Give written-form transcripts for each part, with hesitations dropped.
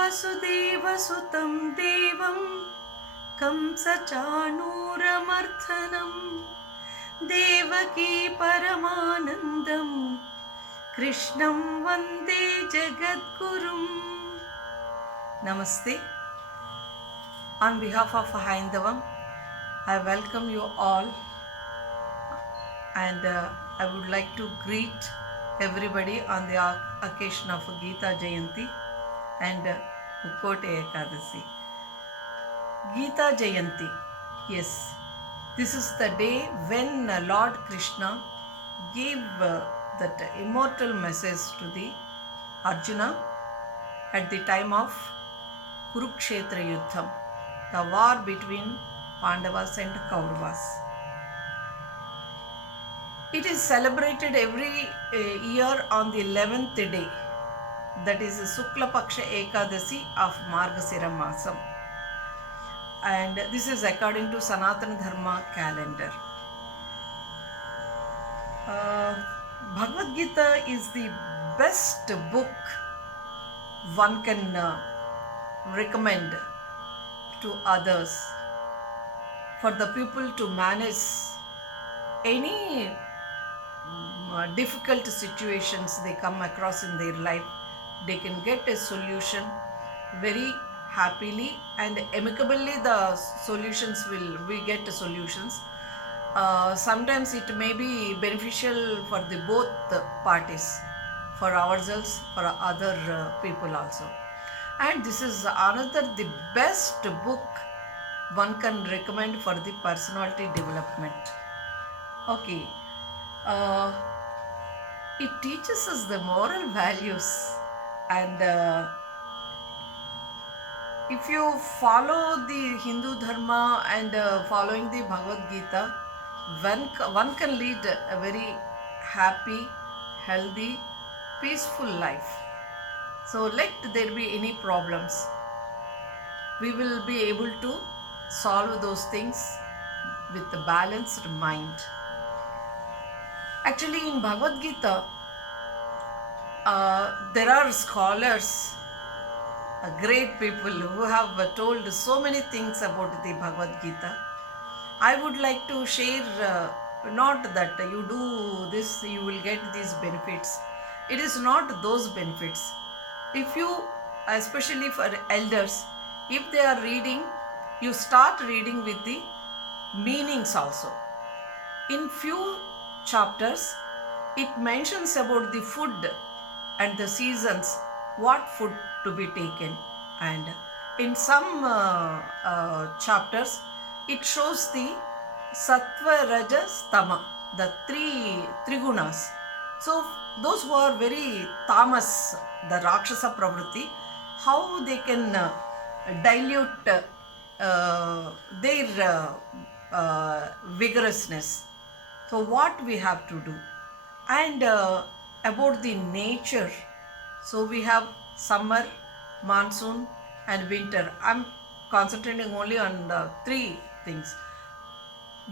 वसुदेवसुतं देवं कंसचाणूरमर्दनं देवकी परमानन्दं कृष्णं वन्दे जगद्गुरुम्. Namaste. On behalf of Haindavam, I welcome you all, and I would like to greet everybody on the occasion of Geeta Jayanti and Mukkote Ekadasi. Geeta Jayanti, yes, this is the day when Lord Krishna gave that immortal message to the Arjuna at the time of Kurukshetra Yuddham, the war between Pandavas and Kauravas. It is celebrated every year on the 11th day, that is Sukla Paksha Ekadasi of Margasira Masam, and this is according to Sanatana Dharma calendar. Bhagavad Gita is the best book one can recommend to others for the people to manage any difficult situations they come across in their life. They can get a solution very happily and amicably. The solutions we get solutions. Sometimes it may be beneficial for the both parties, for ourselves, for other people also. And this is another the best book one can recommend for the personality development. Okay, it teaches us the moral values, and if you follow the Hindu Dharma and following the Bhagavad Gita, one can lead a very happy, healthy, peaceful life. So let there be any problems, we will be able to solve those things with a balanced mind. Actually, in Bhagavad Gita, there are scholars, great people who have told so many things about the Bhagavad Gita. I would like to share, not that you do this, you will get these benefits. It is not those benefits. If you, especially for elders, if they are reading, you start reading with the meanings also. In few chapters, it mentions about the food and the seasons, what food to be taken, and in some chapters it shows the sattva, rajas, tama, the three gunas. So those who are very tamas, the rakshasa pravritti, how they can dilute their vigorousness. So what we have to do, and about the nature. So we have summer, monsoon and winter. I'm concentrating only on the three things.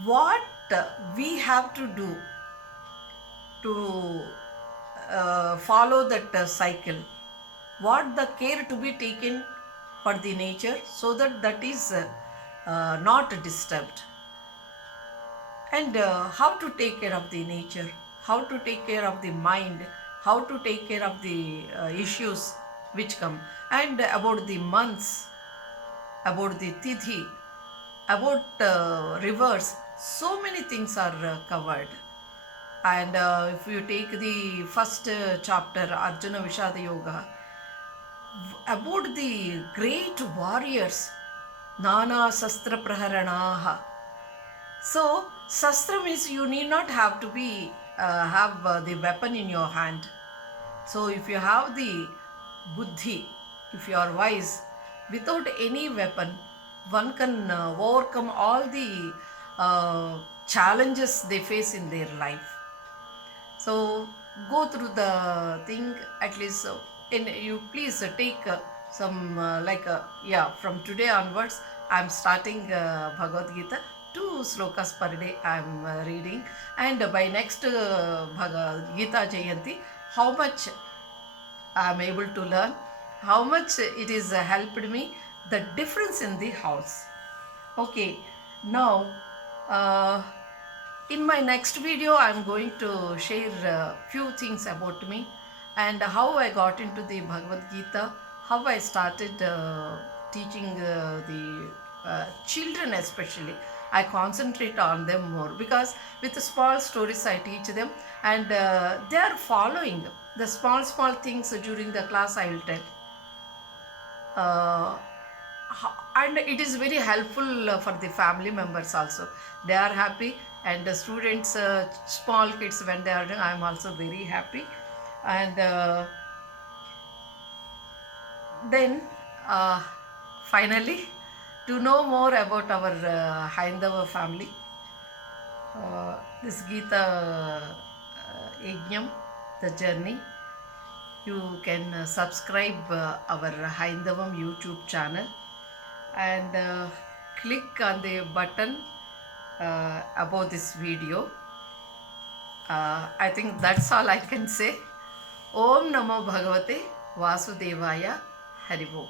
What we have to do to follow that cycle, what the care to be taken for the nature so that that is not disturbed, and how to take care of the nature, how to take care of the mind, how to take care of the issues which come, and about the months, about the tithi, about rivers. So many things are covered. And if you take the first chapter, Arjuna Vishada Yoga, about the great warriors, Nana Sastra Praharanaha. So Sastra means you need not have to be have the weapon in your hand. So if you have the buddhi, if you are wise, without any weapon, one can overcome all the challenges they face in their life. So go through the thing at least. You please take some from today onwards I am starting Bhagavad Gita. 2 slokas per day I am reading, and by next Bhagavad Gita Jayanti, how much I am able to learn, how much it is helped me, the difference in the house. Okay, now uh, in my next video I'm going to share few things about me and how I got into the Bhagavad Gita, how I started teaching the children especially. I concentrate on them more because with the small stories I teach them, and they are following the small things during the class I will tell. uh, and it is very helpful for the family members also. They are happy, and the students, small kids, when they are doing, I am also very happy. And then finally, to know more about our Haindava family, this Gita Yajnam, the journey, you can subscribe our Haindavam YouTube channel and click on the button above this video. I think that's all I can say. Om Namo Bhagavate Vasudevaya. Hari Om.